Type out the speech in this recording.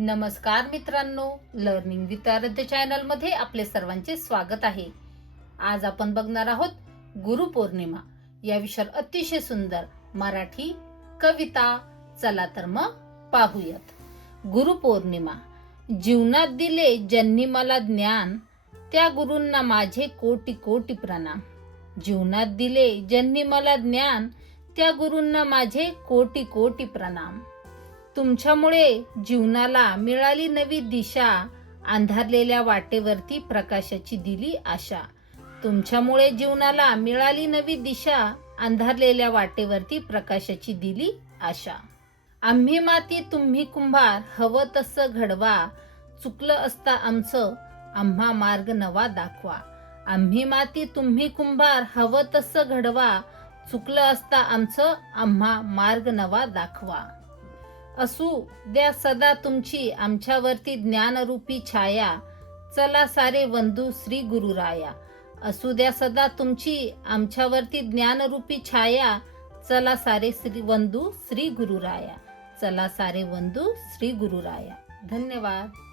नमस्कार मित्रांनो, learning with आराध्य चॅनल मध्ये आपले सर्वांचे स्वागत आहे. आज आपण बघणार आहोत गुरुपौर्णिमा या विषयावर अतिशय सुंदर मराठी कविता. चला तर मग पाहूयात. गुरुपौर्णिमा. जीवनात दिले ज्यांनी मला ज्ञान, त्या गुरूंना माझे कोटी कोटी प्रणाम. जीवनात दिले ज्यांनी मला ज्ञान, त्या गुरूंना माझे कोटी कोटी प्रणाम. तुमच्यामुळे जीवनाला मिळाली नवी दिशा, अंधारलेल्या वाटेवरती प्रकाशाची दिली आशा. तुमच्यामुळे जीवनाला मिळाली नवी दिशा, अंधारलेल्या वाटेवरती प्रकाशाची दिली आशा. आम्ही माती तुम्ही कुंभार, हवं तसं घडवा. चुकलं असता आमचं, आम्हा मार्ग नवा दाखवा. आम्ही माती तुम्ही कुंभार, हवं तसं घडवा. चुकलं असता आमचं, आम्हा मार्ग नवा दाखवा. असू द्या सदा तुमची आमच्यावरती ज्ञानरूपी छाया. चला सारे वंदू श्री गुरुराया. असू द्या सदा तुमची आमच्यावरती ज्ञानरूपी छाया. चला सारे वंदू श्री गुरुराया. चला सारे वंदू श्री गुरुराया. धन्यवाद.